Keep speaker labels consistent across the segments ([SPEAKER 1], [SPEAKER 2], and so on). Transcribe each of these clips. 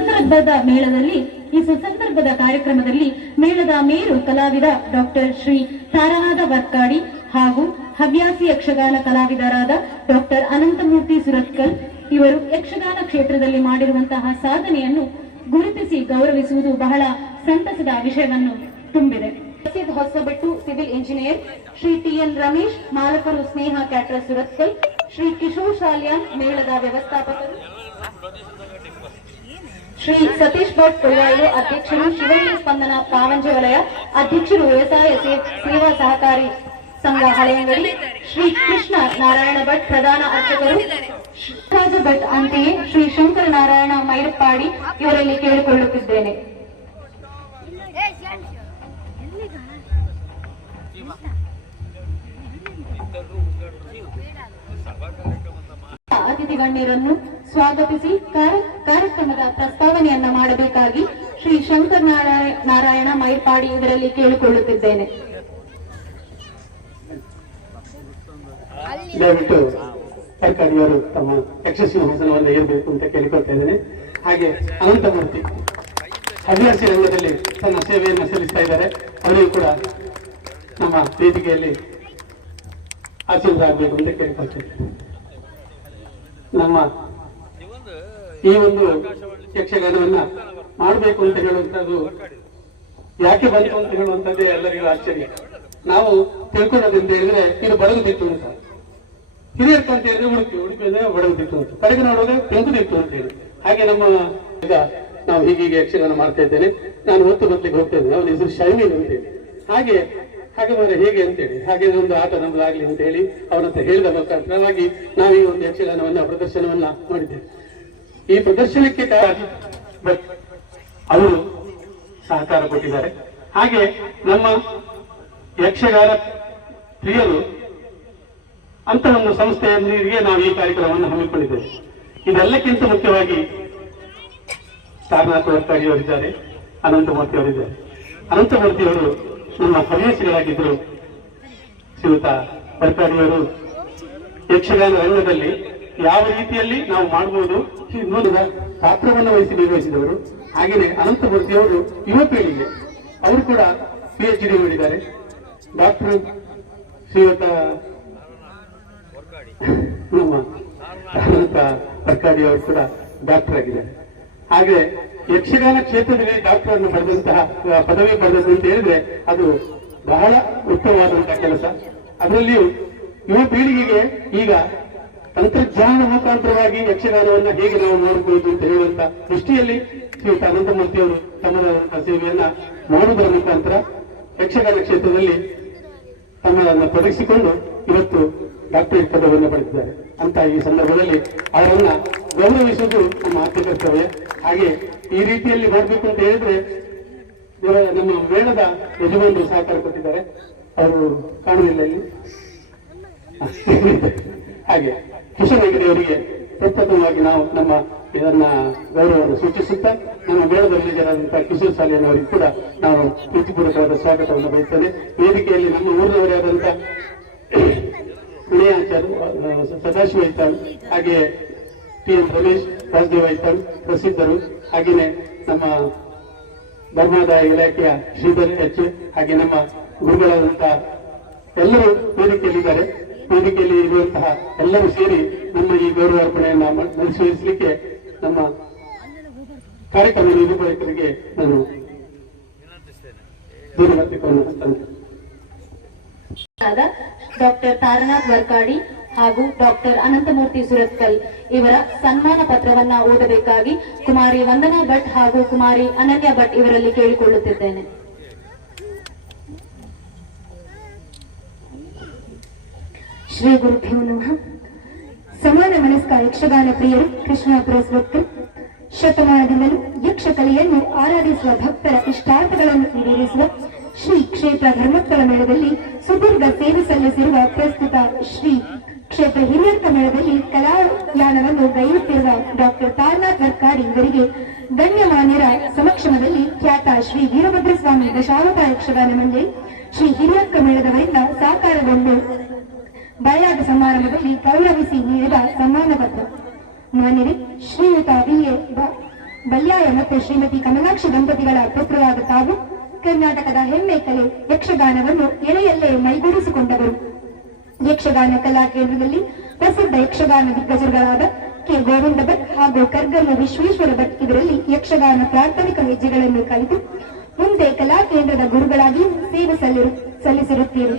[SPEAKER 1] ಸುಸಂದರ್ಭದ ಮೇಳದಲ್ಲಿ, ಈ ಸುಸಂದರ್ಭದ ಕಾರ್ಯಕ್ರಮದಲ್ಲಿ ಮೇಳದ ಮೇರು ಕಲಾವಿದ ಡಾಕ್ಟರ್ ಶ್ರೀ ತಾರನಾಥ ವರ್ಕಾಡಿ ಹಾಗೂ ಹವ್ಯಾಸಿ ಯಕ್ಷಗಾನ ಕಲಾವಿದರಾದ ಡಾಕ್ಟರ್ ಅನಂತಮೂರ್ತಿ ಸುರತ್ಕಲ್ ಇವರು ಯಕ್ಷಗಾನ ಕ್ಷೇತ್ರದಲ್ಲಿ ಮಾಡಿರುವಂತಹ ಸಾಧನೆಯನ್ನು ಗುರುತಿಸಿ ಗೌರವಿಸುವುದು ಬಹಳ ಸಂತಸದ ವಿಷಯವನ್ನು ತುಂಬಿದೆ. ಪ್ರಸಿದ್ಧ Hosabettu civil engineer Shri T N Ramesh, ಮಾಲಕರು Sneha caterers Surathkal, Shri Kishore Shalyan ಮೇಳದ ವ್ಯವಸ್ಥಾಪಕರು. ಶ್ರೀ ಸತೀಶ್ ಭಟ್ ಕೊಲ್ವಾಳು ಅಧ್ಯಕ್ಷರು ಶಿವಳ್ಳಿ ಸ್ಪಂದನ ಪಾವಂಜೆ ವಲಯ ಅಧ್ಯಕ್ಷರು ವ್ಯವಸಾಯ ಸೇವಾ ಸಹಕಾರಿ ಸಂಘ ಹಳೆಯಂಗಡಿ ಶ್ರೀ ಕೃಷ್ಣ ನಾರಾಯಣ ಭಟ್ ಪ್ರಧಾನ ಅರ್ಚಕರು ಭಟ್ ಅಂತೆಯೇ ಶ್ರೀ ಶಂಕರ ನಾರಾಯಣ ಮೈರಪ್ಪಾಡಿ ಇವರಲ್ಲಿ ಕೇಳಿಕೊಳ್ಳುತ್ತಿದ್ದೇನೆ. ಅತಿಥಿ ಗಣ್ಯರನ್ನು ಸ್ವಾಗತಿಸಿ ಕಾರ್ಯಕ್ರಮದ ಪ್ರಸ್ತಾವನೆಯನ್ನ ಮಾಡಬೇಕಾಗಿ ಶ್ರೀ ಶಂಕರ್ ನಾರಾಯಣ ಮೈರ್ಪಾಡಿ ಇವರಲ್ಲಿ ಕೇಳಿಕೊಳ್ಳುತ್ತಿದ್ದೇನೆ.
[SPEAKER 2] ದಯವಿಟ್ಟು ಸರ್ಕಾರಿಯವರು ತಮ್ಮ ಯಕ್ಷಸಿಂಹಾಸನವನ್ನು ಏರ್ಬೇಕು ಅಂತ ಕೇಳಿಕೊಳ್ತಾ ಇದ್ದೇನೆ. ಹಾಗೆ ಅನಂತಮೂರ್ತಿ ಹವ್ಯಾಸಿ ರಂಗದಲ್ಲಿ ತನ್ನ ಸೇವೆಯನ್ನು ಸಲ್ಲಿಸ್ತಾ ಇದ್ದಾರೆ. ಅವರಿಗೂ ಕೂಡ ನಮ್ಮ ವೇದಿಕೆಯಲ್ಲಿ ಆಶೀರ್ವಾದ ಆಗಬೇಕು ಅಂತ ಕೇಳಿಕೊಳ್ತೇನೆ ನಮ್ಮ ಈ ಒಂದು ಯಕ್ಷಗಾನವನ್ನ ಮಾಡಬೇಕು ಅಂತ ಹೇಳುವಂತದ್ದು ಯಾಕೆ ಬಂತು ಅಂತ ಹೇಳುವಂತದ್ದೇ ಎಲ್ಲರಿಗೂ ಆಶ್ಚರ್ಯ. ನಾವು ತಿಳ್ಕೊಳ್ಳೋದಂತ ಹೇಳಿದ್ರೆ ಇದು ಬಡಗುದಿತ್ತು ಅಂತ. ಹಿರಿಯರ್ಕ ಅಂತ ಹೇಳಿದ್ರೆ ಉಡುಪಿ ಉಡುಪಿ ಅಂದ್ರೆ ಬಡಗುದಿತ್ತು ಅಂತ. ಕಡೆಗೆ ನೋಡುವಾಗ ತೆಂಕುದಿತ್ತು ಅಂತ ಹೇಳಿ. ಹಾಗೆ ನಮ್ಮ ಈಗ ನಾವು ಹೀಗೀಗೆ ಯಕ್ಷಗಾನ ಮಾಡ್ತಾ ಇದ್ದೇನೆ. ನಾನು ಹೊತ್ತು ಬತ್ತಿಗೆ ಹೋಗ್ತಾ ಇದ್ದೇನೆ. ಅವನ ಹೆಸರು ಶೈಮಿನ್ ಅಂತ ಹೇಳಿ. ಹಾಗೆ ಹಾಗೆ ಮಾರೆ ಹೇಗೆ ಅಂತೇಳಿ. ಹಾಗೆ ಒಂದು ಆಟ ನಮ್ಮದಾಗಲಿ ಅಂತ ಹೇಳಿ ಅವನಂತ ಹೇಳಿದ ಮುಖಾಂತರವಾಗಿ ನಾವು ಈ ಒಂದು ಯಕ್ಷಗಾನವನ್ನ, ಪ್ರದರ್ಶನವನ್ನ ಮಾಡಿದ್ದೇವೆ. ಈ ಪ್ರದರ್ಶನಕ್ಕೆ ಅವರು ಸಹಕಾರ ಕೊಟ್ಟಿದ್ದಾರೆ. ಹಾಗೆ ನಮ್ಮ ಯಕ್ಷಗಾನ ಪ್ರಿಯರು ಅಂತ ಒಂದು ಸಂಸ್ಥೆಯ ನೀರಿಗೆ ನಾವು ಈ ಕಾರ್ಯಕ್ರಮವನ್ನು ಹಮ್ಮಿಕೊಂಡಿದ್ದೇವೆ. ಇದೆಲ್ಲಕ್ಕಿಂತ ಮುಖ್ಯವಾಗಿ ವರ್ಕಾರಿ ಅವರಿದ್ದಾರೆ, ಅನಂತಮೂರ್ತಿ ಅವರಿದ್ದಾರೆ. ಅನಂತಮೂರ್ತಿ ಅವರು ನಮ್ಮ ಹವ್ಯಾಸಿಗಳಾಗಿದ್ದರು ಶ್ರೀಯುತ ವರ್ಕಾರಿಯವರು ಯಕ್ಷಗಾನ ರಂಗದಲ್ಲಿ ಯಾವ ರೀತಿಯಲ್ಲಿ ನಾವು ಮಾಡಬಹುದು ನೋಡಿದ ಪಾತ್ರವನ್ನು ವಹಿಸಿ ನಿರ್ವಹಿಸಿದವರು. ಹಾಗೆಯೇ ಅನಂತಮೂರ್ತಿ ಅವರು ಯುವ ಪೀಳಿಗೆ ಅವರು ಕೂಡ ಪಿ ಎಚ್ ಡಿ ಮಾಡಿದ್ದಾರೆ. ಡಾಕ್ಟರ್ ಶ್ರೀಯುತ ನಮ್ಮ ಅನಂತ ಸರ್ಕಾರಿ ಅವರು ಕೂಡ ಡಾಕ್ಟರ್ ಆಗಿದ್ದಾರೆ ಹಾಗೆ ಯಕ್ಷಗಾನ ಕ್ಷೇತ್ರದಲ್ಲಿ ಡಾಕ್ಟರ್ ಅನ್ನು ಪಡೆದಂತಹ ಪದವಿ ಪಡೆದದ್ದು ಅಂತ ಹೇಳಿದ್ರೆ ಅದು ಬಹಳ ಉತ್ತಮವಾದಂತಹ ಕೆಲಸ. ಅದರಲ್ಲಿಯೂ ಯುವ ಪೀಳಿಗೆಗೆ ಈಗ ತಂತ್ರಜ್ಞಾನ ಮುಖಾಂತರವಾಗಿ ಯಕ್ಷಗಾನವನ್ನ ಹೇಗೆ ನಾವು ನೋಡಬಹುದು ಅಂತ ಹೇಳುವಂತ ದೃಷ್ಟಿಯಲ್ಲಿ ಶ್ರೀಯುತ ಅನಂತಮೂರ್ತಿ ಅವರು ತಮ್ಮದಾದಂತಹ ಸೇವೆಯನ್ನ ಮಾಡುವುದರ ಮುಖಾಂತರ ಯಕ್ಷಗಾನ ಕ್ಷೇತ್ರದಲ್ಲಿ ತಮ್ಮನ್ನು ತೊಡಗಿಸಿಕೊಂಡು ಇವತ್ತು ಡಾಕ್ಟರೇಟ್ ಪದವನ್ನು ಪಡೆದಿದ್ದಾರೆ. ಅಂತ ಈ ಸಂದರ್ಭದಲ್ಲಿ ಅವರನ್ನ ಗೌರವಿಸುವುದು ನಮ್ಮ ಆದ್ಯ ಕರ್ತವ್ಯ ಹಾಗೆ ಈ ರೀತಿಯಲ್ಲಿ ಬರಬೇಕು ಅಂತ ಹೇಳಿದ್ರೆ ನಮ್ಮ ಮೇಳದ ಯಜಮಾನರು ಸಹಕಾರ ಕೊಟ್ಟಿದ್ದಾರೆ. ಅವರು ಕಾಣಲಿಲ್ಲ ಇಲ್ಲಿ. ಹಾಗೆ ಕಿಶನ್ ಹೆಗಡೆ ಅವರಿಗೆ ಪ್ರಪ್ರಥಮವಾಗಿ ನಾವು ನಮ್ಮ ಇದನ್ನ ಗೌರವವನ್ನು ಸೂಚಿಸುತ್ತಾ, ನಮ್ಮ ಮೇಳದ ಮೇಲೆ ಕಿಶೋರ್ ಸಾಲಿಯನ್ನವರಿಗೆ ಕೂಡ ನಾವು ಪ್ರೀತಿಪೂರ್ವಕವಾದ ಸ್ವಾಗತವನ್ನು ಬಯಸ್ತೇನೆ. ವೇದಿಕೆಯಲ್ಲಿ ನಮ್ಮ ಊರಿನವರೇ ಆದಂತಹ ವಿನಯಾಚಾರ್ಯ ಸದಾಶಿವ ಐತಾಳ್ ಹಾಗೆ ಟಿ ಎಂ ರಮೇಶ್, ವಾಸುದೇವ್ ಪ್ರಸಿದ್ಧರು. ಹಾಗೆಯೇ ನಮ್ಮ ಧರ್ಮದ ಇಲಾಖೆಯ ಶ್ರೀಧರ್ ಎಚ್. ಹಾಗೆ ನಮ್ಮ ಗುರುಗಳಾದಂತಹ ಎಲ್ಲರೂ ವೇದಿಕೆಯಲ್ಲಿದ್ದಾರೆ. ವೇದಿಕೆಯಲ್ಲಿ ಇರುವಂತಹ ಎಲ್ಲರೂ ಸೇರಿ ನಮ್ಮ ಈ ಗೌರವಾರ್ಪಣೆಯನ್ನ ಮ- ನಡೆಸಿಸಲಿಕ್ಕೆ ನಮ್ಮ ಕಾರ್ಯಕ್ರಮ ನಿರೂಪಕರಿಗೆ ನಾನು
[SPEAKER 1] ಧನ್ಯವಾದ ಡಾಕ್ಟರ್ ತಾರನಾಥ್ ವರ್ಕಾಡಿ ಹಾಗೂ ಡಾಕ್ಟರ್ ಅನಂತಮೂರ್ತಿ ಸುರತ್ಕಲ್ ಇವರ ಸನ್ಮಾನ ಪತ್ರವನ್ನ ಓದಬೇಕಾಗಿ ಕುಮಾರಿ ವಂದನಾ ಭಟ್ ಹಾಗೂ ಕುಮಾರಿ ಅನನ್ಯ ಭಟ್ ಇವರಲ್ಲಿ ಕೇಳಿಕೊಳ್ಳುತ್ತಿದ್ದೇನೆ.
[SPEAKER 3] ಶ್ರೀ ಗುರುಭ್ಯೋ ನಮಃ. ಸಮಾನ ಮನಸ್ಕ ಯಕ್ಷಗಾನ ಪ್ರಿಯರು, ಕೃಷ್ಣ ಸ್ವತ್ತು ಶತಮಾನದಿಂದಲೂ ಯಕ್ಷ ಕಲೆಯನ್ನು ಆರಾಧಿಸುವ ಭಕ್ತರ ಇಷ್ಟಾರ್ಥಗಳನ್ನು ಈಡೇರಿಸುವ ಶ್ರೀ ಕ್ಷೇತ್ರ ಧರ್ಮಸ್ಥಳ ಮೇಳದಲ್ಲಿ ಸುದೀರ್ಘ ಸೇವೆ ಸಲ್ಲಿಸಿರುವ ಪ್ರಸ್ತುತ ಶ್ರೀ ಕ್ಷೇತ್ರ ಹಿರಿಯರ ಕನ್ನಡದಲ್ಲಿ ಕಲಾಯಾನವನ್ನು ಗೈಯುತ್ತಿರುವ ಡಾಕ್ಟರ್ ತಾರನಾಥ್ ವರ್ಕಾಡಿ ಇವರಿಗೆ ಗಣ್ಯಮಾನ್ಯರ ಸಮಕ್ಷಮದಲ್ಲಿ ಖ್ಯಾತ ಶ್ರೀ ವೀರಭದ್ರಸ್ವಾಮಿ ದಶಾವತಾರ ಯಕ್ಷಗಾನ ಮಂಡಳಿ, ಶ್ರೀ ಹಿರಿಯ ಕನ್ನಡದವರಿಂದ ಸಾಕಾರಗೊಂಡು ಬಯಲಾದ ಸಮಾರಂಭದಲ್ಲಿ ಗೌರವಿಸಿ ನೀಡಿದ ಸಮ್ಮಾನ ಪತ್ರ. ಮಾನ್ಯರೇ, ಶ್ರೀಯುತ ವಿ ಎ. ಬಲ್ಯಾಯ ಮತ್ತು ಶ್ರೀಮತಿ ಕಮಲಾಕ್ಷಿ ದಂಪತಿಗಳ ಪುತ್ರರಾದ ತಾವು ಕರ್ನಾಟಕದ ಹೆಮ್ಮೆ ಕಲೆ ಯಕ್ಷಗಾನವನ್ನು ಎಲೆಯಲ್ಲೇ ಮೈಗೂಡಿಸಿಕೊಂಡವರು. ಯಕ್ಷಗಾನ ಕಲಾ ಕೇಂದ್ರದಲ್ಲಿ ಪ್ರಸಿದ್ಧ ಯಕ್ಷಗಾನ ದಿಗ್ಗಜರುಗಳಾದ ಕೆ ಗೋವಿಂದ ಭಟ್ ಹಾಗೂ ಕರ್ಗಲ್ಲು ವಿಶ್ವೇಶ್ವರ ಭಟ್ ಇದರಲ್ಲಿ ಯಕ್ಷಗಾನ ಪ್ರಾಥಮಿಕ ಹೆಜ್ಜೆಗಳನ್ನು ಕಲಿತು ಮುಂದೆ ಕಲಾ ಕೇಂದ್ರದ ಗುರುಗಳಾಗಿ ಸೇವೆ ಸಲ್ಲಿಸಿರುತ್ತೀರಿ.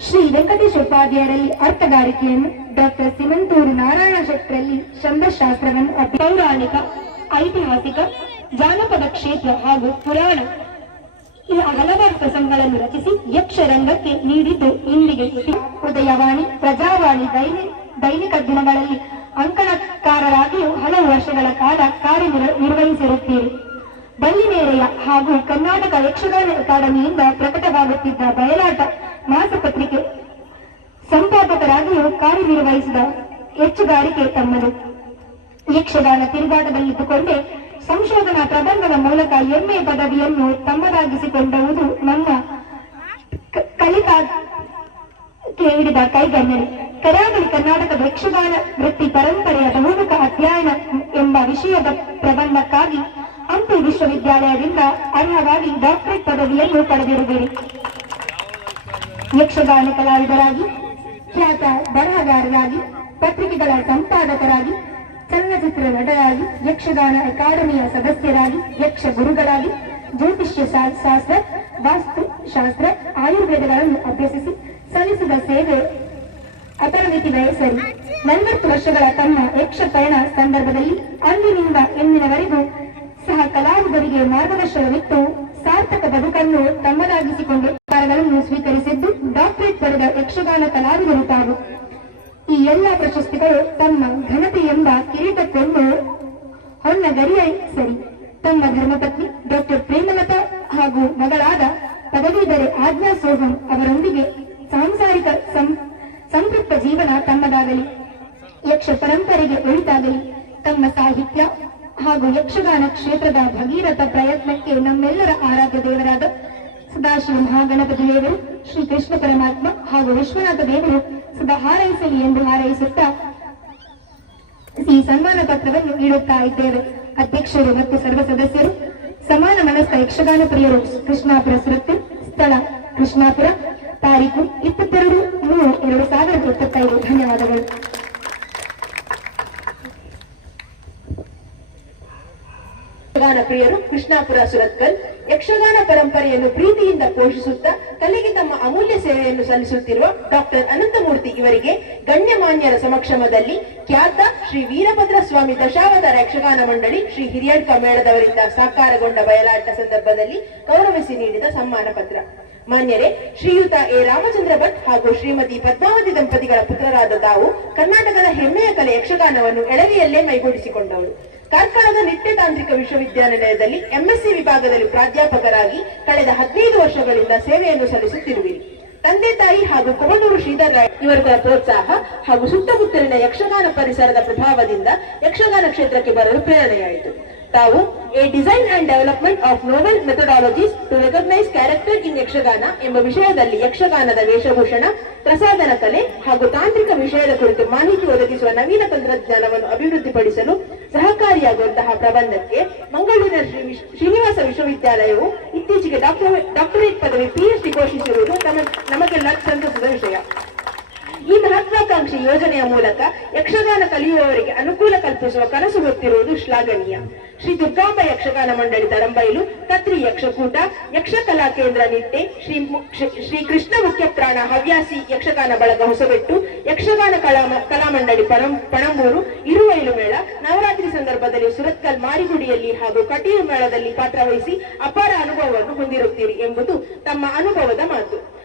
[SPEAKER 3] ಶ್ರೀ ವೆಂಕಟೇಶ ಉಪಾಧ್ಯಾಯರಲ್ಲಿ ಅರ್ಥಗಾರಿಕೆಯನ್ನು ಡಾಕ್ಟರ್ ಸಿಮಂತೂರು ನಾರಾಯಣ ಶೆಟ್ಟರಲ್ಲಿ ಶಬ್ದಶಾಸ್ತ್ರವನ್ನು ಅಭ್ಯ- ಪೌರಾಣಿಕ, ಐತಿಹಾಸಿಕ, ಜಾನಪದ ಕ್ಷೇತ್ರ ಹಾಗೂ ಪುರಾಣ ಈ ಹಲವಾರು ಪ್ರಸಂಗಗಳನ್ನು ರಚಿಸಿ ಯಕ್ಷರಂಗಕ್ಕೆ ನೀಡಿದ್ದು ಇಲ್ಲಿಗೆ ಉದಯವಾಣಿ, ಪ್ರಜಾವಾಣಿ, ದೈನಿ ದೈನಿಕ ದಿನಗಳಲ್ಲಿ ಅಂಕಣಕಾರರಾಗಿಯೂ ಹಲವು ವರ್ಷಗಳ ಕಾಲ ಕಾರ್ಯನಿರ್ವಹಿಸಿರುತ್ತೀರಿ ನಿರ್ವಹಿಸಿರುತ್ತೀರಿ. ಬಳ್ಳಿನೇರೆಯ ಹಾಗೂ ಕರ್ನಾಟಕ ಯಕ್ಷಗಾನ ಅಕಾಡೆಮಿಯಿಂದ ಪ್ರಕಟವಾಗುತ್ತಿದ್ದ ಬಯಲಾಟ ಮಾಸಪತ್ರಿಕೆ ಸಂಪಾದಕರಾಗಿಯೂ ಕಾರ್ಯನಿರ್ವಹಿಸಿದ ಹೆಚ್ಚುಗಾರಿಕೆ ತಮ್ಮದು. ಯಕ್ಷಗಾನ ತಿರುಗಾಟದಲ್ಲಿದ್ದುಕೊಂಡೇ ಸಂಶೋಧನಾ ಪ್ರಬಂಧದ ಮೂಲಕ ಎಂಎ ಪದವಿಯನ್ನು ತಮ್ಮದಾಗಿಸಿಕೊಂಡುವುದು ನಮ್ಮ ಕಲಿಕಾ ಹಿಡಿದ ಕೈಗನ್ನಡಿ ಕರಾವಳಿ ಕರ್ನಾಟಕದ ಯಕ್ಷಗಾನ, ವೃತ್ತಿ, ಪರಂಪರೆಯ ಬಹುಮುಖ ಅಧ್ಯಯನ ಎಂಬ ವಿಷಯದ ಪ್ರಬಂಧಕ್ಕಾಗಿ ಹಂಪಿ ವಿಶ್ವವಿದ್ಯಾಲಯದಿಂದ ಅರ್ಹವಾಗಿ ಡಾಕ್ಟರೇಟ್ ಪದವಿಯನ್ನು ಪಡೆದಿರುವಿರಿ. ಯಕ್ಷಗಾನ ಕಲಾವಿದರಾಗಿ, ಖ್ಯಾತ ಬರಹಗಾರರಾಗಿ, ಪತ್ರಿಕೆಗಳ ಸಂಪಾದಕರಾಗಿ ಚಲನಚಿತ್ರ ನಟರಾಗಿ, ಯಕ್ಷಗಾನ ಅಕಾಡೆಮಿಯ ಸದಸ್ಯರಾಗಿ, ಯಕ್ಷ ಗುರುಗಳಾಗಿ, ಜ್ಯೋತಿಷ್ಯ ಶಾಸ್ತ್ರ, ವಾಸ್ತು ಶಾಸ್ತ್ರ, ಆಯುರ್ವೇದಗಳನ್ನು ಅಭ್ಯಸಿಸಿ ಸಲ್ಲಿಸಿದ ಸೇವೆ ಅಪರಮಿತಿ ವಯಸ್ಸರಿ ನಲವತ್ತು ವರ್ಷಗಳ ತಮ್ಮ ಯಕ್ಷ ಪಯಣ ಸಂದರ್ಭದಲ್ಲಿ ಅಂದಿನಿಂದ ಎಂದಿನವರೆಗೂ ಸಹ ಕಲಾವಿದರಿಗೆ ಮಾರ್ಗದರ್ಶನವಿತ್ತು ಸಾರ್ಥಕ ಬದುಕನ್ನು ತಮ್ಮದಾಗಿಸಿಕೊಂಡು ಸ್ವೀಕರಿಸಿದ್ದು ಡಾಕ್ಟರೇಟ್ ಪಡೆದ ಯಕ್ಷಗಾನ ಕಲಾವಿದರು ತಾವು. ಈ ಎಲ್ಲ ಪ್ರಶಸ್ತಿಗಳು ತಮ್ಮ ಘನತೆ ಎಂಬ ಕಿರೀಟಕ್ಕೊಂದು ಹೊನ್ನ ಗರಿಯ ಸರಿ. ತಮ್ಮ ಧರ್ಮಪತ್ನಿ ಡಾಕ್ಟರ್ ಪ್ರೇಮಲತಾ ಹಾಗೂ ಮಗಳಾದ ಪದವೀಧರೆ ಆಜ್ಞಾ ಸೋಹಂ ಅವರೊಂದಿಗೆ ಸಾಂಸಾರಿಕ ಸಂತೃಪ್ತ ಜೀವನ ತಮ್ಮದಾಗಲಿ. ಯಕ್ಷ ಪರಂಪರೆಗೆ ಒಳಿತಾಗಲಿ. ತಮ್ಮ ಸಾಹಿತ್ಯ ಹಾಗೂ ಯಕ್ಷಗಾನ ಕ್ಷೇತ್ರದ ಭಗೀರಥ ಪ್ರಯತ್ನಕ್ಕೆ ನಮ್ಮೆಲ್ಲರ ಆರಾಧ್ಯ ದೇವರಾದ ಸದಾಶಿವ ಮಹಾಗಣಪತಿ ದೇವರು ಶ್ರೀ ಕೃಷ್ಣ ಪರಮಾತ್ಮ ಹಾಗೂ ವಿಶ್ವನಾಥ ದೇವರು ಸದಾ ಹಾರೈಸಲಿ ಎಂದು ಹಾರೈಸುತ್ತಾ ಈ ಸನ್ಮಾನ ಪತ್ರವನ್ನು ನೀಡುತ್ತಾ ಇದ್ದೇವೆ. ಅಧ್ಯಕ್ಷರು ಮತ್ತು ಸರ್ವ ಸದಸ್ಯರು, ಸಮಾನ ಮನಸ್ಕ ಯಕ್ಷಗಾನ ಪ್ರಿಯರು ಕೃಷ್ಣಾಪುರ ಸುರತ್ತು, ಸ್ಥಳ ಕೃಷ್ಣಾಪುರ, ತಾರೀಕು ಇಪ್ಪತ್ತೆರಡು ಮೂರು ಎರಡು ಸಾವಿರದ ಇಪ್ಪತ್ತೈದು. ಧನ್ಯವಾದಗಳು.
[SPEAKER 4] ಯಕ್ಷಗಾನ ಪ್ರಿಯರು ಕೃಷ್ಣಾಪುರ ಸುರತ್ಕಲ್ ಯಕ್ಷಗಾನ ಪರಂಪರೆಯನ್ನು ಪ್ರೀತಿಯಿಂದ ಪೋಷಿಸುತ್ತಾ ಕಲೆಗೆ ತಮ್ಮ ಅಮೂಲ್ಯ ಸೇವೆಯನ್ನು ಸಲ್ಲಿಸುತ್ತಿರುವ ಡಾಕ್ಟರ್ ಅನಂತಮೂರ್ತಿ ಇವರಿಗೆ ಗಣ್ಯಮಾನ್ಯರ ಸಮಕ್ಷಮದಲ್ಲಿ ಖ್ಯಾತ ಶ್ರೀ ವೀರಭದ್ರ ಸ್ವಾಮಿ ದಶಾವತಾರ ಯಕ್ಷಗಾನ ಮಂಡಳಿ ಶ್ರೀ ಹಿರಿಯಡ್ಕ ಮೇಳದವರಿಂದ ಸಾಕಾರಗೊಂಡ ಬಯಲಾಟ ಸಂದರ್ಭದಲ್ಲಿ ಗೌರವಿಸಿ ನೀಡಿದ ಸಮ್ಮಾನ ಪತ್ರ. ಮಾನ್ಯರೇ, ಶ್ರೀಯುತ ಎ. ರಾಮಚಂದ್ರ ಭಟ್ ಹಾಗೂ ಶ್ರೀಮತಿ ಪದ್ಮಾವತಿ ದಂಪತಿಗಳ ಪುತ್ರರಾದ ತಾವು ಕರ್ನಾಟಕದ ಹೆಮ್ಮೆಯ ಕಲೆ ಯಕ್ಷಗಾನವನ್ನು ಎಳವಿಯಲ್ಲೇ ಮೈಗೂಡಿಸಿಕೊಂಡವರು. ಕಾರ್ಕಳದ ನಿತ್ಯ ತಾಂತ್ರಿಕ ವಿಶ್ವವಿದ್ಯಾನಿಲಯದಲ್ಲಿ ಎಂಎಸ್ಸಿ ವಿಭಾಗದಲ್ಲಿ ಪ್ರಾಧ್ಯಾಪಕರಾಗಿ ಕಳೆದ ಹದಿನೈದು ವರ್ಷಗಳಿಂದ ಸೇವೆಯನ್ನು ಸಲ್ಲಿಸುತ್ತಿರುವಿರಿ. ತಂದೆ ತಾಯಿ ಹಾಗೂ ಕೊಮಟೂರು ಶ್ರೀಧರ್ ರಾಯ್ ಇವರುಗಳ ಪ್ರೋತ್ಸಾಹ ಹಾಗೂ ಸುತ್ತಮುತ್ತಲಿನ ಯಕ್ಷಗಾನ ಪರಿಸರದ ಪ್ರಭಾವದಿಂದ ಯಕ್ಷಗಾನ ಕ್ಷೇತ್ರಕ್ಕೆ ಬರಲು ಪ್ರೇರಣೆಯಾಯಿತು. ತಾವು a design and development of novel methodologies to recognise character in Yakshagana ಎಂಬ ವಿಷಯದಲ್ಲಿ ಯಕ್ಷಗಾನದ ವೇಷಭೂಷಣ, ಪ್ರಸಾದನ ಕಲೆ ಹಾಗೂ ತಾಂತ್ರಿಕ ವಿಷಯದ ಕುರಿತು ಮಾಹಿತಿ ಒದಗಿಸುವ ನವೀನ ತಂತ್ರಜ್ಞಾನವನ್ನು ಅಭಿವೃದ್ಧಿಪಡಿಸಲು ಸಹಕಾರಿಯಾಗುವಂತಹ ಪ್ರಬಂಧಕ್ಕೆ ಮಂಗಳೂರಿನ ಶ್ರೀ ಶ್ರೀನಿವಾಸ ವಿಶ್ವವಿದ್ಯಾಲಯವು ಇತ್ತೀಚೆಗೆ ಡಾಕ್ಟರ್, ಡಾಕ್ಟರೇಟ್ ಪದವಿ ಪಿಎಚ್ಡಿ ಘೋಷಿಸಿರುವುದು ನಮ್ಮ ನಮಗೆಲ್ಲ ಸಂತಸದ ವಿಷಯ. ಈ ಮಹತ್ವಾಕಾಂಕ್ಷಿ ಯೋಜನೆಯ ಮೂಲಕ ಯಕ್ಷಗಾನ ಕಲಿಯುವವರಿಗೆ ಅನುಕೂಲ ಕಲ್ಪಿಸುವ ಕನಸು ಹೊತ್ತಿರುವುದು ಶ್ಲಾಘನೀಯ. ಶ್ರೀ ದುರ್ಗಾಂಬ ಯಕ್ಷಗಾನ ಮಂಡಳಿ ತರಂಬೈಲು ಕತ್ರಿ ಯಕ್ಷಕೂಟ ಯಕ್ಷ ಕಲಾ ಕೇಂದ್ರ ನಿಟ್ಟೆ, ಶ್ರೀ ಶ್ರೀ- ಕೃಷ್ಣ ಮುಖ್ಯಪ್ರಾಣ ಹವ್ಯಾಸಿ ಯಕ್ಷಗಾನ ಬಳಗ ಹೊಸಬೆಟ್ಟು, ಯಕ್ಷಗಾನ ಕಲಾ ಕಲಾಮಂಡಳಿ ಪರಂ ಪಣಂ ಪಣಂಬೂರು, ಇರುವೈಲು ಮೇಳ, ನವರಾತ್ರಿ ಸಂದರ್ಭದಲ್ಲಿ ಸುರತ್ಕಲ್ ಮಾರಿಗುಡಿಯಲ್ಲಿ ಹಾಗೂ ಕಟೀಲು ಮೇಳದಲ್ಲಿ ಪಾತ್ರವಹಿಸಿ ಅಪಾರ ಅನುಭವವನ್ನು ಹೊಂದಿರುತ್ತೀರಿ ಎಂಬುದು ತಮ್ಮ ಅನುಭವದ ಮಾತು.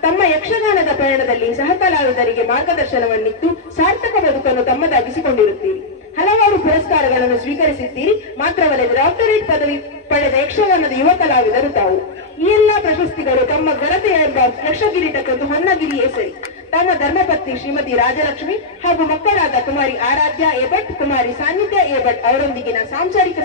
[SPEAKER 4] ತಮ್ಮ ಯಕ್ಷಗಾನದ ಪಯಣದಲ್ಲಿ ಸಹ ಕಲಾವಿದರಿಗೆ ಮಾರ್ಗದರ್ಶನವನ್ನಿತ್ತು ಸಾರ್ಥಕ ಬದುಕನ್ನು ತಮ್ಮದಾಗಿಸಿಕೊಂಡಿರುತ್ತೀರಿ. ಹಲವಾರು ಪುರಸ್ಕಾರಗಳನ್ನು ಸ್ವೀಕರಿಸಿದ್ದೀರಿ, ಮಾತ್ರವಲ್ಲದೆ ಡಾಕ್ಟರೇಟ್ ಪದವಿ ಪಡೆದ ಯಕ್ಷಗಾನದ ಯುವ ಕಲಾವಿದರು ತಾವು. ಈ ಎಲ್ಲ ಪ್ರಶಸ್ತಿಗಳು ತಮ್ಮ ಘನತೆಯ ಎಂಬ ಯಕ್ಷಗಿರೀಟಕ್ಕೊಂದು ಹೊನ್ನಗಿರಿ ಹೆಸರಿ. ತಮ್ಮ ಧರ್ಮಪತ್ನಿ ಶ್ರೀಮತಿ ರಾಜಲಕ್ಷ್ಮಿ ಹಾಗೂ ಮಕ್ಕಳಾದ ಕುಮಾರಿ ಆರಾಧ್ಯ ಎಭಟ್ ಭಟ್ ಕುಮಾರಿ ಸಾನ್ನಿಧ್ಯ ಎಭಟ್ ಭಟ್ ಅವರೊಂದಿಗಿನ ಸಾಂಸಾರಿಕ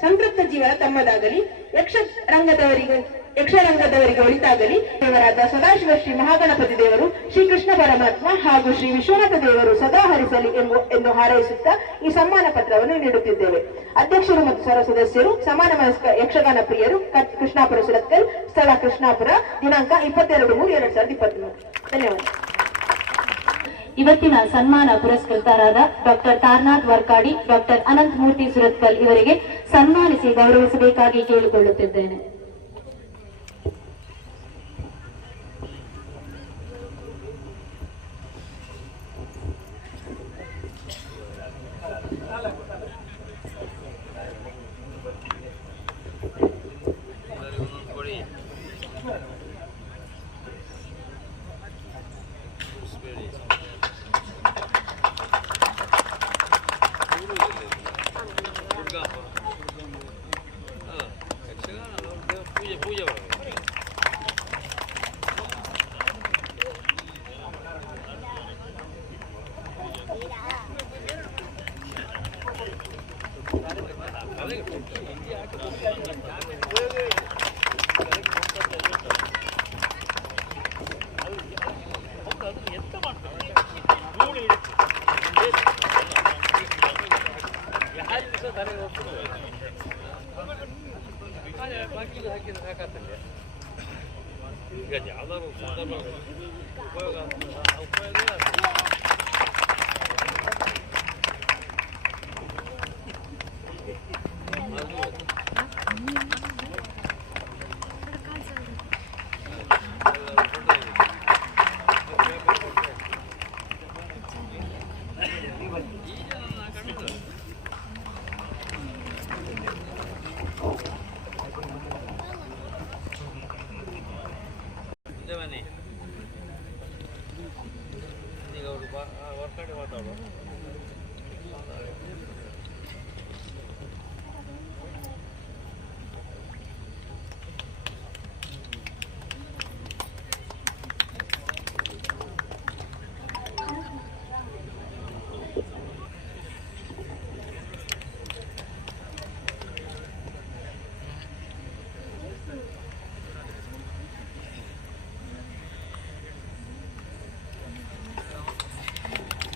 [SPEAKER 4] ಸಂತೃಪ್ತ ಜೀವನ ತಮ್ಮದಾಗಲಿ. ಯಕ್ಷ ರಂಗದವರಿಗೆ ಯಕ್ಷರಂಗದವರಿಗೆ ಒಳಿತಾಗಲಿ. ದೇವರಾದ ಸದಾಶಿವ ಶ್ರೀ ಮಹಾಗಣಪತಿ ದೇವರು, ಶ್ರೀ ಕೃಷ್ಣ ಪರಮಾತ್ಮ ಹಾಗೂ ಶ್ರೀ ವಿಶ್ವನಾಥ ದೇವರು ಸದಾ ಹರಿಸಲಿ ಎಂದು ಹಾರೈಸುತ್ತಾ ಈ ಸಮ್ಮಾನ ಪತ್ರವನ್ನು ನೀಡುತ್ತಿದ್ದೇವೆ. ಅಧ್ಯಕ್ಷರು ಮತ್ತು ಸರ ಸದಸ್ಯರು, ಸಮಾನ ಮನಸ್ಕ ಯಕ್ಷಗಾನ ಪ್ರಿಯರು ಕೃಷ್ಣಾಪುರ ಸುರತ್ಕಲ್, ಸ್ಥಳ ಕೃಷ್ಣಾಪುರ, ದಿನಾಂಕ ಇಪ್ಪತ್ತೆರಡು ಮೂರು ಎರಡ್ ಸಾವಿರದ ಇಪ್ಪತ್ಮೂರು. ಧನ್ಯವಾದ.
[SPEAKER 1] ಇವತ್ತಿನ ಸನ್ಮಾನ ಪುರಸ್ಕೃತರಾದ ಡಾಕ್ಟರ್ ತಾರ್ನಾಥ್ ವರ್ಕಾಡಿ, ಡಾಕ್ಟರ್ ಅನಂತಮೂರ್ತಿ ಸುರತ್ಕಲ್ ಇವರಿಗೆ ಸನ್ಮಾನಿಸಿ ಗೌರವಿಸಬೇಕಾಗಿ ಕೇಳಿಕೊಳ್ಳುತ್ತಿದ್ದೇನೆ.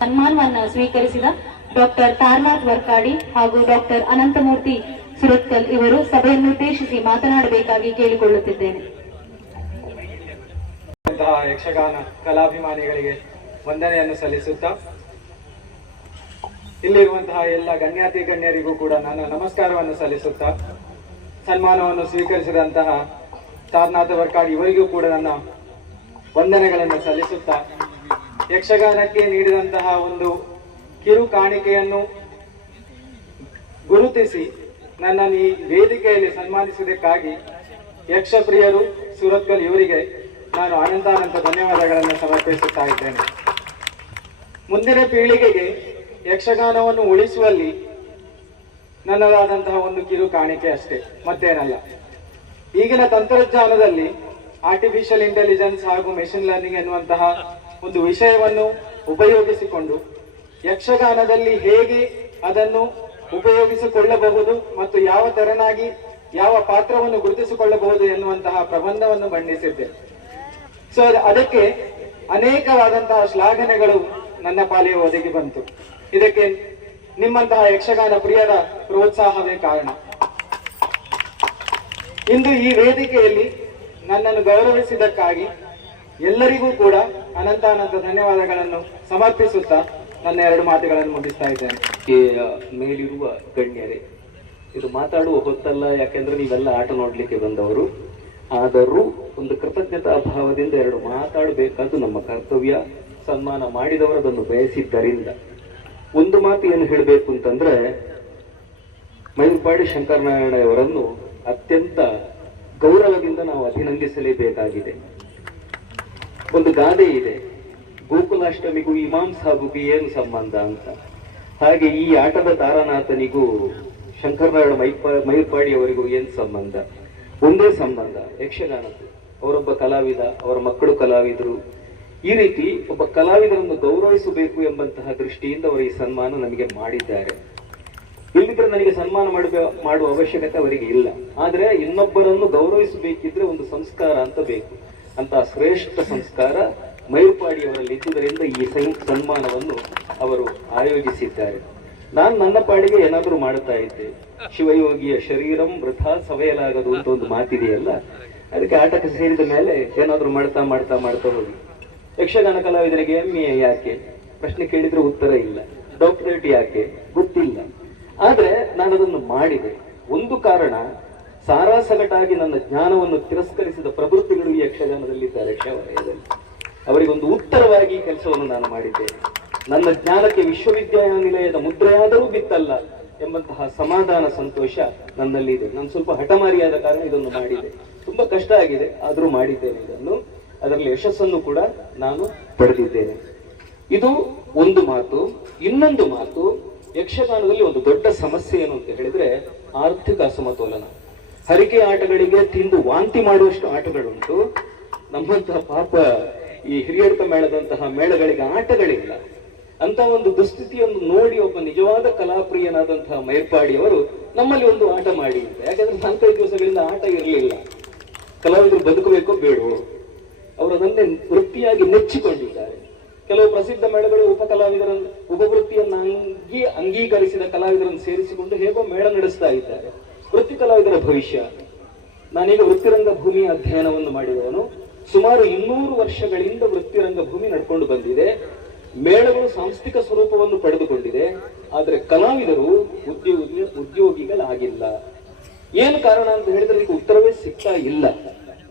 [SPEAKER 1] ಸನ್ಮಾನವನ್ನು ಸ್ವೀಕರಿಸಿದ ಡಾಕ್ಟರ್ ತಾರ್ನಾಥ್ ವರ್ಕಾಡಿ ಹಾಗೂ ಡಾಕ್ಟರ್ ಅನಂತಮೂರ್ತಿ ಸುರತ್ಕಲ್ ಇವರು ಸಭೆಯನ್ನುದ್ದೇಶಿಸಿ ಮಾತನಾಡಬೇಕಾಗಿ ಕೇಳಿಕೊಳ್ಳುತ್ತಿದ್ದೇನೆ.
[SPEAKER 5] ಯಕ್ಷಗಾನ ಕಲಾಭಿಮಾನಿಗಳಿಗೆ ವಂದನೆಯನ್ನು ಸಲ್ಲಿಸುತ್ತಾ ಇಲ್ಲಿರುವಂತಹ ಎಲ್ಲ ಗಣ್ಯಾತಿ ಗಣ್ಯರಿಗೂ ಕೂಡ ನಾನು ನಮಸ್ಕಾರವನ್ನು ಸಲ್ಲಿಸುತ್ತಾ ಸನ್ಮಾನವನ್ನು ಸ್ವೀಕರಿಸಿದಂತಹ ತಾರನಾಥ ವರ್ಕಾಡಿ ಇವರಿಗೂ ಕೂಡ ನನ್ನ ವಂದನೆಗಳನ್ನು ಸಲ್ಲಿಸುತ್ತಾ ಯಕ್ಷಗಾನಕ್ಕೆ ನೀಡಿದಂತಹ ಒಂದು ಕಿರು ಕಾಣಿಕೆಯನ್ನು ಗುರುತಿಸಿ ನನ್ನನ್ನು ಈ ವೇದಿಕೆಯಲ್ಲಿ ಸನ್ಮಾನಿಸಿದ್ದಕ್ಕಾಗಿ ಯಕ್ಷಪ್ರಿಯರು ಸುರತ್ಕಲ್ ಇವರಿಗೆ ನಾನು ಅನಂತಾನಂತ ಧನ್ಯವಾದಗಳನ್ನು ಸಮರ್ಪಿಸುತ್ತಾ ಇದ್ದೇನೆ. ಮುಂದಿನ ಪೀಳಿಗೆಗೆ ಯಕ್ಷಗಾನವನ್ನು ಉಳಿಸುವಲ್ಲಿ ನನ್ನದಾದಂತಹ ಒಂದು ಕಿರು ಕಾಣಿಕೆ ಅಷ್ಟೇ, ಮತ್ತೇನಲ್ಲ. ಈಗಿನ ತಂತ್ರಜ್ಞಾನದಲ್ಲಿ ಆರ್ಟಿಫಿಷಿಯಲ್ ಇಂಟೆಲಿಜೆನ್ಸ್ ಹಾಗೂ ಮೆಷಿನ್ ಲರ್ನಿಂಗ್ ಎನ್ನುವಂತಹ ಒಂದು ವಿಷಯವನ್ನು ಉಪಯೋಗಿಸಿಕೊಂಡು ಯಕ್ಷಗಾನದಲ್ಲಿ ಹೇಗೆ ಅದನ್ನು ಉಪಯೋಗಿಸಿಕೊಳ್ಳಬಹುದು ಮತ್ತು ಯಾವ ತೆರನಾಗಿ ಯಾವ ಪಾತ್ರವನ್ನು ಗುರುತಿಸಿಕೊಳ್ಳಬಹುದು ಎನ್ನುವಂತಹ ಪ್ರಬಂಧವನ್ನು ಬಣ್ಣಿಸಿದ್ದೆ. ಸೊ ಅದಕ್ಕೆ ಅನೇಕವಾದಂತಹ ಶ್ಲಾಘನೆಗಳು ನನ್ನ ಪಾಲಿಯ ಒದಗಿ ಬಂತು. ಇದಕ್ಕೆ ನಿಮ್ಮಂತಹ ಯಕ್ಷಗಾನ ಪ್ರಿಯರ ಪ್ರೋತ್ಸಾಹವೇ ಕಾರಣ. ಇಂದು ಈ ವೇದಿಕೆಯಲ್ಲಿ ನನ್ನನ್ನು ಗೌರವಿಸಿದ್ದಕ್ಕಾಗಿ ಎಲ್ಲರಿಗೂ ಕೂಡ ಅನಂತ ಅನಂತ ಧನ್ಯವಾದಗಳನ್ನು ಸಮರ್ಪಿಸುತ್ತಾ ನನ್ನ ಎರಡು ಮಾತುಗಳನ್ನು ಮುಗಿಸ್ತಾ ಇದ್ದೇನೆ.
[SPEAKER 6] ಮೇಲಿರುವ ಗಣ್ಯರೇ, ಇದು ಮಾತಾಡುವ ಹೊತ್ತಲ್ಲ, ಯಾಕೆಂದ್ರೆ ನೀವೆಲ್ಲ ಆಟ ನೋಡ್ಲಿಕ್ಕೆ ಬಂದವರು. ಆದರೂ ಒಂದು ಕೃತಜ್ಞತಾ ಭಾವದಿಂದ ಎರಡು ಮಾತಾಡಬೇಕಾದ್ದು ನಮ್ಮ ಕರ್ತವ್ಯ. ಸನ್ಮಾನ ಮಾಡಿದವರು ಅದನ್ನು ಬಯಸಿದ್ದರಿಂದ. ಒಂದು ಮಾತು ಏನು ಹೇಳಬೇಕು ಅಂತಂದ್ರೆ ಶಂಕರನಾರಾಯಣ ಅವರನ್ನು ಅತ್ಯಂತ ಗೌರವದಿಂದ ನಾವು ಅಭಿನಂದಿಸಲೇಬೇಕಾಗಿದೆ. ಒಂದು ಗಾದೆ ಇದೆ. ಗೋಕುಲಾಷ್ಟಮಿಗೂ ಇಮಾಂ ಏನು ಸಂಬಂಧ ಅಂತ. ಹಾಗೆ ಈ ಆಟದ ತಾರಾನಾಥನಿಗೂ ಶಂಕರನಾರಾಯಣ ಮೈಪ ಮೈಲ್ಪಾಡಿ ಅವರಿಗೂ ಏನು ಸಂಬಂಧ? ಒಂದೇ ಸಂಬಂಧ, ಯಕ್ಷಗಾನದ್ದು. ಅವರೊಬ್ಬ ಕಲಾವಿದ, ಅವರ ಮಕ್ಕಳು ಕಲಾವಿದರು. ಈ ರೀತಿ ಒಬ್ಬ ಕಲಾವಿದರನ್ನು ಗೌರವಿಸಬೇಕು ಎಂಬಂತಹ ದೃಷ್ಟಿಯಿಂದ ಅವರು ಈ ಸನ್ಮಾನ ನಮಗೆ ಮಾಡಿದ್ದಾರೆ. ಇಲ್ಲಿದ್ರೆ ನನಗೆ ಸನ್ಮಾನ ಮಾಡಬೇ ಮಾಡುವ ಅವಶ್ಯಕತೆ ಅವರಿಗೆ ಇಲ್ಲ. ಆದರೆ ಇನ್ನೊಬ್ಬರನ್ನು ಗೌರವಿಸಬೇಕಿದ್ರೆ ಒಂದು ಸಂಸ್ಕಾರ ಅಂತ ಬೇಕು. ಅಂತ ಶ್ರೇಷ್ಠ ಸಂಸ್ಕಾರ ಮೈರುಪಾಡಿಯವರಲ್ಲಿ ಇದ್ದುದರಿಂದ ಈ ಸನ್ಮಾನವನ್ನು ಅವರು ಆಯೋಜಿಸಿದ್ದಾರೆ. ನಾನು ನನ್ನ ಪಾಡಿಗೆ ಏನಾದರೂ ಮಾಡುತ್ತಾ ಇದ್ದೆ. ಶಿವಯೋಗಿಯ ಶರೀರಂ ವೃಥಾ ಸವೆಯಲಾಗದು ಅಂತ ಒಂದು ಮಾತಿದೆಯಲ್ಲ, ಅದಕ್ಕೆ ಆಟಕ್ಕೆ ಸೇರಿದ ಮೇಲೆ ಏನಾದರೂ ಮಾಡ್ತಾ ಮಾಡ್ತಾ ಮಾಡ್ತಾ ಹೋಗಿ. ಯಕ್ಷಗಾನ ಕಲಾವಿದರಿಗೆ ಎಂ ಯಾಕೆ? ಪ್ರಶ್ನೆ ಕೇಳಿದ್ರೆ ಉತ್ತರ ಇಲ್ಲ. ಡಾಕ್ಟರೇಟ್ ಯಾಕೆ? ಗೊತ್ತಿಲ್ಲ. ಆದರೆ ನಾನು ಅದನ್ನು ಮಾಡಿದೆ. ಒಂದು ಕಾರಣ ಸಾರಾಸಗಟಾಗಿ ನನ್ನ ಜ್ಞಾನವನ್ನು ತಿರಸ್ಕರಿಸಿದ ಪ್ರವೃತ್ತಿಗಳು ಈ ಯಕ್ಷಗಾನದಲ್ಲಿದ್ದಾರೆ ಯಕ್ಷವಲಯದಲ್ಲಿ ಅವರಿಗೊಂದು ಉತ್ತರವಾಗಿ ಕೆಲಸವನ್ನು ನಾನು ಮಾಡಿದ್ದೇನೆ ನನ್ನ ಜ್ಞಾನಕ್ಕೆ ವಿಶ್ವವಿದ್ಯಾನಿಲಯದ ಮುದ್ರೆಯಾದರೂ ಬಿತ್ತಲ್ಲ ಎಂಬಂತಹ ಸಮಾಧಾನ ಸಂತೋಷ ನನ್ನಲ್ಲಿ ಇದೆ ನಾನು ಸ್ವಲ್ಪ ಹಠಮಾರಿಯಾದ ಕಾರಣ ಇದನ್ನು ಮಾಡಿದೆ. ತುಂಬಾ ಕಷ್ಟ ಆಗಿದೆ, ಆದರೂ ಮಾಡಿದ್ದೇನೆ ಇದನ್ನು. ಅದರಲ್ಲಿ ಯಶಸ್ಸನ್ನು ಕೂಡ ನಾನು ಪಡೆದಿದ್ದೇನೆ. ಇದು ಒಂದು ಮಾತು. ಇನ್ನೊಂದು ಮಾತು, ಯಕ್ಷಗಾನದಲ್ಲಿ ಒಂದು ದೊಡ್ಡ ಸಮಸ್ಯೆ ಏನು ಅಂತ ಹೇಳಿದ್ರೆ ಆರ್ಥಿಕ ಅಸಮತೋಲನ. ಹರಿಕೆ ಆಟಗಳಿಗೆ ತಿಂದು ವಾಂತಿ ಮಾಡುವಷ್ಟು ಆಟಗಳುಂಟು. ನಮ್ಮಂತಹ ಪಾಪ ಈ ಹಿರಿಯಡ್ಕ ಮೇಳದಂತಹ ಮೇಳಗಳಿಗೆ ಆಟಗಳಿಲ್ಲ. ಅಂತ ಒಂದು ದುಸ್ಥಿತಿಯನ್ನು ನೋಡಿ ಒಬ್ಬ ನಿಜವಾದ ಕಲಾಪ್ರಿಯನಾದಂತಹ ಮೈರ್ಪಾಡಿಯವರು ನಮ್ಮಲ್ಲಿ ಒಂದು ಆಟ ಮಾಡಿ. ಅಂತ ಯಾಕಂದ್ರೆ ನಾಲ್ಕೈದು ದಿವಸಗಳಿಂದ ಆಟ ಇರಲಿಲ್ಲ. ಕಲಾವಿದರು ಬದುಕಬೇಕೋ ಬೇಡೋ ಅವರು ಅದನ್ನೇ ವೃತ್ತಿಯಾಗಿ ನೆಚ್ಚಿಕೊಂಡಿದ್ದಾರೆ. ಕೆಲವು ಪ್ರಸಿದ್ಧ ಮೇಳಗಳು ಉಪ ಕಲಾವಿದರನ್ನು ಉಪವೃತ್ತಿಯನ್ನು ಅಂಗೀ, ಅಂಗೀಕರಿಸಿದ ಕಲಾವಿದರನ್ನು ಸೇರಿಸಿಕೊಂಡು ಹೇಗೋ ಮೇಳ ನಡೆಸ್ತಾ ಇದ್ದಾರೆ. ವೃತ್ತಿ ಕಲಾವಿದರ ಭವಿಷ್ಯ. ನಾನೀಗ ವೃತ್ತಿರಂಗ ಭೂಮಿ ಅಧ್ಯಯನವನ್ನು ಮಾಡಿದವನು. ಸುಮಾರು ಇನ್ನೂರು ವರ್ಷಗಳಿಂದ ವೃತ್ತಿರಂಗ ಭೂಮಿ ನಡ್ಕೊಂಡು ಬಂದಿದೆ. ಮೇಳಗಳು ಸಾಂಸ್ಥಿಕ ಸ್ವರೂಪವನ್ನು ಪಡೆದುಕೊಂಡಿದೆ. ಆದರೆ ಕಲಾವಿದರು ಉದ್ಯೋಗಿ, ಉದ್ಯೋಗಿಗಳಾಗಿಲ್ಲ. ಏನು ಕಾರಣ ಅಂತ ಹೇಳಿದ್ರೆ ಇದಕ್ಕೆ ಉತ್ತರವೇ ಸಿಗ್ತಾ ಇಲ್ಲ.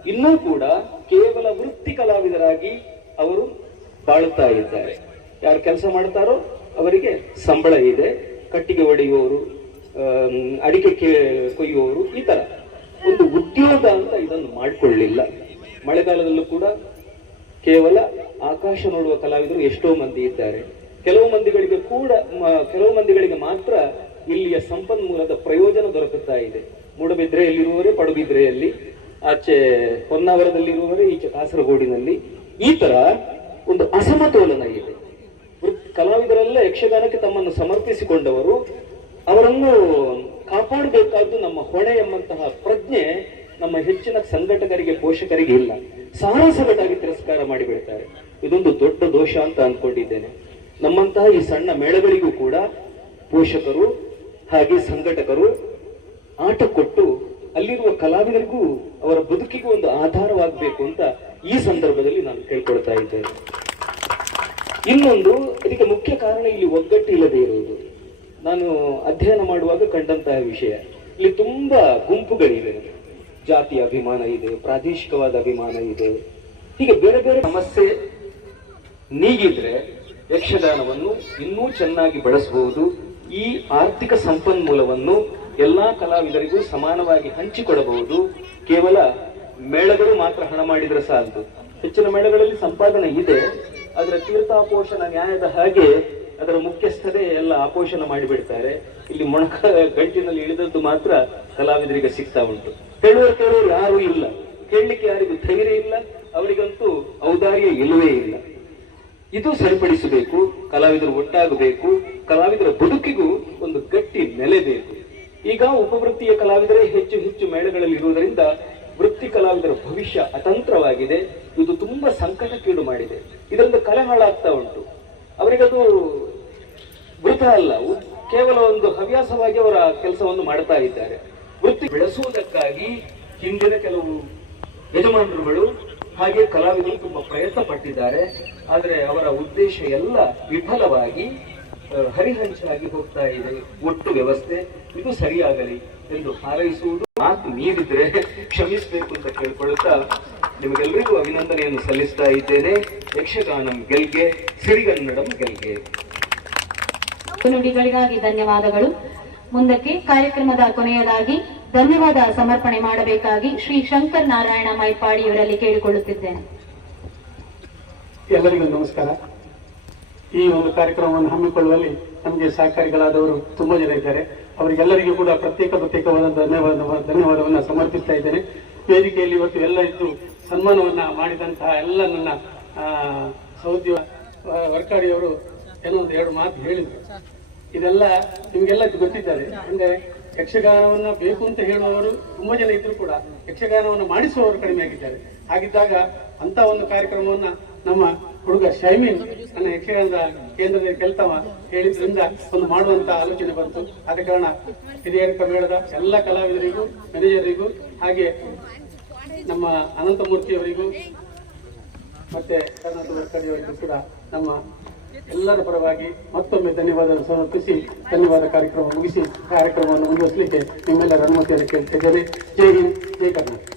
[SPEAKER 6] ಇನ್ನೂ ಕೂಡ ಕೇವಲ ವೃತ್ತಿ ಕಲಾವಿದರಾಗಿ ಅವರು ಬಾಳುತ್ತಾ ಇದ್ದಾರೆ. ಯಾರು ಕೆಲಸ ಮಾಡ್ತಾರೋ ಅವರಿಗೆ ಸಂಬಳ ಇದೆ. ಕಟ್ಟಿಗೆ ಒಡೆಯುವವರು ಅಡಿಕೆ ಕೊಯ್ಯುವವರು ಈ ತರ. ಒಂದು ಉದ್ಯೋಗ ಅಂತ ಇದನ್ನು ಮಾಡಿಕೊಳ್ಳಿಲ್ಲ. ಮಳೆಗಾಲದಲ್ಲೂ ಕೂಡ ಕೇವಲ ಆಕಾಶ ನೋಡುವ ಕಲಾವಿದರು ಎಷ್ಟೋ ಮಂದಿ ಇದ್ದಾರೆ. ಕೆಲವು ಮಂದಿಗಳಿಗೆ ಕೂಡ ಕೆಲವು ಮಂದಿಗಳಿಗೆ ಮಾತ್ರ ಇಲ್ಲಿಯ ಸಂಪನ್ಮೂಲದ ಪ್ರಯೋಜನ ದೊರಕುತ್ತಾ ಇದೆ. ಮೂಡಬಿದ್ರೆಯಲ್ಲಿರುವವರೇ ಪಡುಬಿದ್ರೆಯಲ್ಲಿ, ಆಚೆ ಹೊನ್ನಾವರದಲ್ಲಿರುವವರೇ ಈಚೆ ಕಾಸರಗೋಡಿನಲ್ಲಿ. ಈ ತರ ಒಂದು ಅಸಮತೋಲನ ಇದೆ. ಕಲಾವಿದರೆಲ್ಲ ಯಕ್ಷಗಾನಕ್ಕೆ ತಮ್ಮನ್ನು ಸಮರ್ಪಿಸಿಕೊಂಡವರು ಅವರನ್ನು ಕಾಪಾಡಬೇಕಾದ್ದು ನಮ್ಮ ಹೊಣೆ ಎಂಬಂತಹ ಪ್ರಜ್ಞೆ ನಮ್ಮ ಹೆಚ್ಚಿನ ಸಂಘಟಕರಿಗೆ, ಪೋಷಕರಿಗೆ ಇಲ್ಲ. ಸಾರಾಸಗಟಾಗಿ ತಿರಸ್ಕಾರ ಮಾಡಿಬಿಡ್ತಾರೆ. ಇದೊಂದು ದೊಡ್ಡ ದೋಷ ಅಂತ ಅನ್ಕೊಂಡಿದ್ದೇನೆ. ನಮ್ಮಂತಹ ಈ ಸಣ್ಣ ಮೇಳಗಳಿಗೂ ಕೂಡ ಪೋಷಕರು ಹಾಗೆ ಸಂಘಟಕರು ಆಟ ಕೊಟ್ಟು ಅಲ್ಲಿರುವ ಕಲಾವಿದರಿಗೂ ಅವರ ಬದುಕಿಗೂ ಒಂದು ಆಧಾರವಾಗಬೇಕು ಅಂತ ಈ ಸಂದರ್ಭದಲ್ಲಿ ನಾನು ಕೇಳ್ಕೊಳ್ತಾ ಇದ್ದೇನೆ. ಇನ್ನೊಂದು, ಇದಕ್ಕೆ ಮುಖ್ಯ ಕಾರಣ ಇಲ್ಲಿ ಒಗ್ಗಟ್ಟು ಇಲ್ಲದೆ ಇರುವುದು. ನಾನು ಅಧ್ಯಯನ ಮಾಡುವಾಗ ಕಂಡಂತಹ ವಿಷಯ. ಇಲ್ಲಿ ತುಂಬಾ ಗುಂಪುಗಳಿವೆ. ಜಾತಿ ಅಭಿಮಾನ ಇದೆ, ಪ್ರಾದೇಶಿಕವಾದ ಅಭಿಮಾನ ಇದೆ. ಹೀಗೆ ಬೇರೆ ಬೇರೆ ಸಮಸ್ಯೆ ನೀಗಿದ್ರೆ ಯಕ್ಷಗಾನವನ್ನು ಇನ್ನೂ ಚೆನ್ನಾಗಿ ಬಳಸಬಹುದು ಈ ಆರ್ಥಿಕ ಸಂಪನ್ಮೂಲವನ್ನು ಎಲ್ಲಾ ಕಲಾವಿದರಿಗೂ ಸಮಾನವಾಗಿ ಹಂಚಿಕೊಡಬಹುದು. ಕೇವಲ ಮೇಳಗಳು ಮಾತ್ರ ಹಣ ಮಾಡಿದ್ರೆ ಸಾಲದು. ಹೆಚ್ಚಿನ ಮೇಳಗಳಲ್ಲಿ ಸಂಪಾದನೆ ಇದೆ. ಅದರ ತೀರ್ಥಾಪೋಷಣ ನ್ಯಾಯದ ಹಾಗೆ ಅದರ ಮುಖ್ಯಸ್ಥರೇ ಎಲ್ಲ ಆಪೋಷಣ ಮಾಡಿಬಿಡ್ತಾರೆ. ಇಲ್ಲಿ ಮೊಣಕ ಗಂಟಿನಲ್ಲಿ ಇಳಿದದ್ದು ಮಾತ್ರ ಕಲಾವಿದರಿಗೆ ಸಿಗ್ತಾ ಉಂಟು. ಹೇಳುವರು ಕೇಳುವರು ಯಾರೂ ಇಲ್ಲ. ಕೇಳಲಿಕ್ಕೆ ಯಾರಿಗೂ ಧೈರ್ಯ ಇಲ್ಲ. ಅವರಿಗಂತೂ ಔದಾರ್ಯ ಇಲ್ಲವೇ ಇಲ್ಲ. ಇದು ಸರಿಪಡಿಸಬೇಕು, ಕಲಾವಿದರು ಒಟ್ಟಾಗಬೇಕು, ಕಲಾವಿದರ ಬದುಕಿಗೂ ಒಂದು ಗಟ್ಟಿ ನೆಲೆ ಬೇಕು. ಈಗ ಉಪವೃತ್ತಿಯ ಕಲಾವಿದರೇ ಹೆಚ್ಚು ಹೆಚ್ಚು ಮೇಳಗಳಲ್ಲಿ ಇರುವುದರಿಂದ ವೃತ್ತಿ ಕಲಾವಿದರ ಭವಿಷ್ಯ ಅತಂತ್ರವಾಗಿದೆ. ಇದು ತುಂಬಾ ಸಂಕಟಕ್ಕೀಡು ಮಾಡಿದೆ. ಇದರಿಂದ ಕಲೆ ಹಾಳಾಗ್ತಾ ಉಂಟು. ಅವರಿಗದು ವೃತ್ತ ಅಲ್ಲ. ಕೇವಲ ಒಂದು ಹವ್ಯಾಸವಾಗಿ ಅವರ ಕೆಲಸವನ್ನು ಮಾಡ್ತಾ ಇದ್ದಾರೆ. ವೃತ್ತಿ ಬೆಳೆಸುವುದಕ್ಕಾಗಿ ಹಿಂದಿನ ಕೆಲವು ಯಜಮಾನರುಗಳು ಹಾಗೆ ಕಲಾವಿದರು ತುಂಬಾ ಪ್ರಯತ್ನ ಪಟ್ಟಿದ್ದಾರೆ ಆದರೆ ಅವರ ಉದ್ದೇಶ ಎಲ್ಲ ವಿಫಲವಾಗಿ ಹರಿಹಂಚಾಗಿ ಹೋಗ್ತಾ ಇದೆ. ಒಟ್ಟು ವ್ಯವಸ್ಥೆ ಇದು ಸರಿಯಾಗಲಿ ಎಂದು ಹಾರೈಸುವುದು ಮಾತು ಮೀರಿದ್ರೆ ಕ್ಷಮಿಸಬೇಕು ಅಂತ ಕೇಳ್ಕೊಳ್ತಾ ನಿಮಗೆಲ್ಲರಿಗೂ ಅಭಿನಂದನೆಯನ್ನು ಸಲ್ಲಿಸ್ತಾ ಇದ್ದೇನೆ. ಯಕ್ಷಗಾನಂ ಗೆಲ್ಗೆ ಸಿರಿಗನ್ನಡಂ ಗೆಲ್ಗೆ.
[SPEAKER 1] ನುಡಿಗಳಿಗಾಗಿ ಧನ್ಯವಾದಗಳು. ಮುಂದಕ್ಕೆ ಕಾರ್ಯಕ್ರಮದ ಕೊನೆಯದಾಗಿ ಧನ್ಯವಾದ ಸಮರ್ಪಣೆ ಮಾಡಬೇಕಾಗಿ ಶ್ರೀ ಶಂಕರ್ ನಾರಾಯಣ ಮೈಪಾಡಿಯವರಲ್ಲಿ ಕೇಳಿಕೊಳ್ಳುತ್ತಿದ್ದೇನೆ.
[SPEAKER 2] ಎಲ್ಲರಿಗೂ ನಮಸ್ಕಾರ. ಈ ಒಂದು ಕಾರ್ಯಕ್ರಮವನ್ನು ಹಮ್ಮಿಕೊಳ್ಳುವಲ್ಲಿ ನಮಗೆ ಸಹಕಾರಿಗಳಾದವರು ತುಂಬಾ ಜನ ಇದ್ದಾರೆ. ಅವರಿಗೆಲ್ಲರಿಗೂ ಕೂಡ ಪ್ರತ್ಯೇಕ ಪ್ರತ್ಯೇಕವಾದ ಧನ್ಯವಾದ ಧನ್ಯವಾದವನ್ನು ಸಮರ್ಪಿಸ್ತಾ ಇದ್ದೇನೆ. ವೇದಿಕೆಯಲ್ಲಿ ಇವತ್ತು ಎಲ್ಲ ಇದ್ದು ಸನ್ಮಾನವನ್ನ ಮಾಡಿದಂತಹ ಎಲ್ಲ ನನ್ನ ಆ, ವರ್ಕಾಡಿಯವರು ಏನೋ ಒಂದು ಎರಡು ಮಾತು ಹೇಳಿದ್ರು. ಇದೆಲ್ಲ ನಿಮ್ಗೆಲ್ಲ ಗೊತ್ತಿದ್ದಾರೆ. ಅಂದ್ರೆ ಯಕ್ಷಗಾನವನ್ನ ಬೇಕು ಅಂತ ಹೇಳುವವರು ತುಂಬಾ ಜನ ಇದ್ರು ಕೂಡ ಯಕ್ಷಗಾನವನ್ನು ಮಾಡಿಸುವವರು ಕಡಿಮೆ ಆಗಿದ್ದಾರೆ. ಹಾಗಿದ್ದಾಗ ಅಂತ ಒಂದು ಕಾರ್ಯಕ್ರಮವನ್ನ ನಮ್ಮ ಹುಡುಗ ಶೈಮಿನ್ ನನ್ನ ಯಕ್ಷಗಾನದ ಕೇಂದ್ರದಲ್ಲಿ ಕೆಲಸವ ಹೇಳಿದ್ರಿಂದ ಒಂದು ಮಾಡುವಂತ ಆಲೋಚನೆ ಬಂತು. ಆದ ಕಾರಣ ಹಿರಿಯರ ಮೇಳದ ಎಲ್ಲ ಕಲಾವಿದರಿಗೂ ಮ್ಯಾನೇಜರಿಗೂ ಹಾಗೆ ನಮ್ಮ ಅನಂತಮೂರ್ತಿಯವರಿಗೂ ಮತ್ತೆ ಕರ್ನಾಟಕ ವರ್ಕಡಿಯವರಿಗೂ ಕೂಡ ನಮ್ಮ ಎಲ್ಲರ ಪರವಾಗಿ ಮತ್ತೊಮ್ಮೆ ಧನ್ಯವಾದ ಸಮರ್ಪಿಸಿ, ಧನ್ಯವಾದ ಕಾರ್ಯಕ್ರಮ ಮುಗಿಸಿ, ಕಾರ್ಯಕ್ರಮವನ್ನು ಮುಂದುವರಿಸಲಿಕ್ಕೆ ನಿಮ್ಮೆಲ್ಲರ ಅನುಮತಿಯನ್ನು ಕೇಳ್ತಿದ್ದೇನೆ ಜೈ ಹಿಂದ್, ಜೈ ಕರ್ನಾಟಕ.